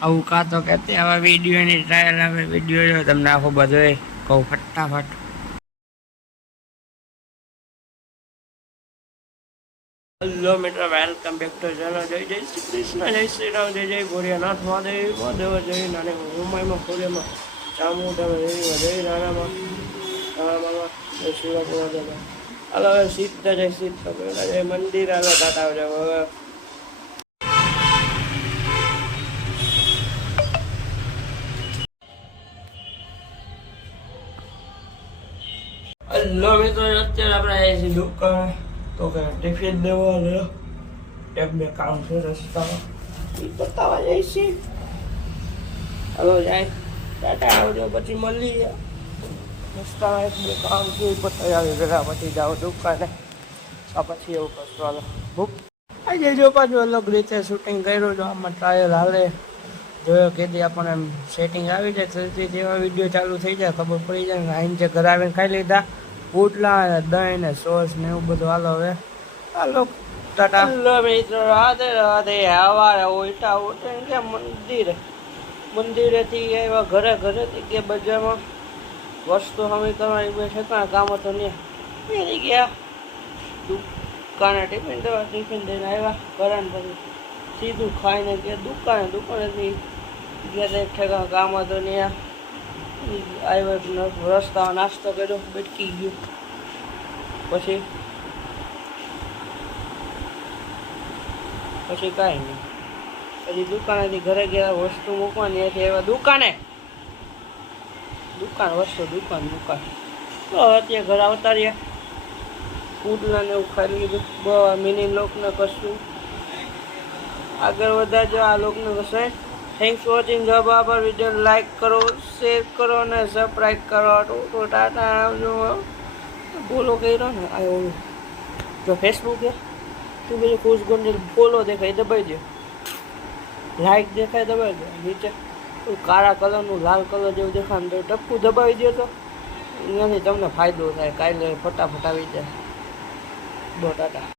આવું કાં તો કહેते આવા વિડીયોની ટ્રાયલ આવે વિડીયો જો તમને આખો બધો કહું ફટાફટ. હેલો મિત્રો, વેલકમ બેક ટુ ચેનલ. જય જય શ્રી કૃષ્ણ, જય શ્રી રામ, જય જય ભોળિયાનાથ મહાદેવ મહાદેવ, જય નાને ઉમાઈમાં ખોડિયામાં ચામુંડામાં જય નાનામાં નાનામાં જય શિવાપુરામાં. હાલો હવે સીધા જય સીધા પેલા જય મંદિર. હાલો ટાટા આવજો હવે. હેલો મિત્રો, અત્યારે આપણે આવી છીએ દુકાન. તો કે ટિફિન દેવા ને એક બે કામ છે રસ્તામાં, એ બતાવવા જાય છે. હાલો જાય, ટાટા આવજો, પછી મળીએ. રસ્તામાં એક બે કામ છે એ પતાવી આવી ગયા પછી જાઓ દુકાને. આ પછી એવું કરશું. હાલો ભૂખ આજે જો પાછું અલગ રીતે શૂટિંગ કર્યું. જો આમાં ટ્રાયલ હાલે જોયો કેદી આપણને એમ સેટિંગ આવી જાય તો જેવા વિડીયો ચાલુ થઈ જાય ખબર પડી જાય. આઈને જે ઘર આવીને ખાઈ લીધા પુટલા દહીં ને સોસ ને એવું બધું. હાલો હવે હાલો ટાટા. હેલો મિત્રો, રાધે રાધે. હવારે ઉલટા ઉઠીને કે મંદિરેથી આવ્યા ઘરે, ઘરેથી કે બજારમાં વસ્તુ હમી કરવાની બે ઠેકાણા કામ હતો ને એની ગયા દુકાને ટિફિન દેવા. ટિફિન દઈને આવ્યા ઘરે ને પછી સીધું ખાઈને ગયા દુકાને. દુકાનેથી ગયા એક ઠેકાણા કામ હતો ને આવ્યો રસ્તામાં નાસ્તો કર્યો, બેટકી ગયું. પછી કાંઈ નહીં. પછી દુકાનેથી ઘરે ગયા વસ્તુ મૂકવાની હતી આવ્યા દુકાને. દુકાન વસ્તુ દુકાન તો અત્યારે ઘરે આવતા રહ્યા. પુડલા ને એવું ખાઈ લીધું. મિની લોકને કશું આગળ વધારજો. આ લોકને કશે થેન્ક્સ ફોર વોચિંગ. જો બરાબર વિડીયો લાઈક કરો, શેર કરો અને સબસ્ક્રાઈબ કરો. તો ટાટા આવજો. બોલો કર્યો ને આવ્યો જો ફેસબુક છે તું બીજું ખુશ ગોંડલ ફોલો દેખાય દબાઈ દો, લાઈક દેખાય દબાઈ દો. નીચે કાળા કલરનું લાલ કલર જેવું દેખાય ને તો ટપકું દબાવી દો તો એનાથી તમને ફાયદો થાય. કાલે ફટાફટ આવી જાય. બહુ ટાટા.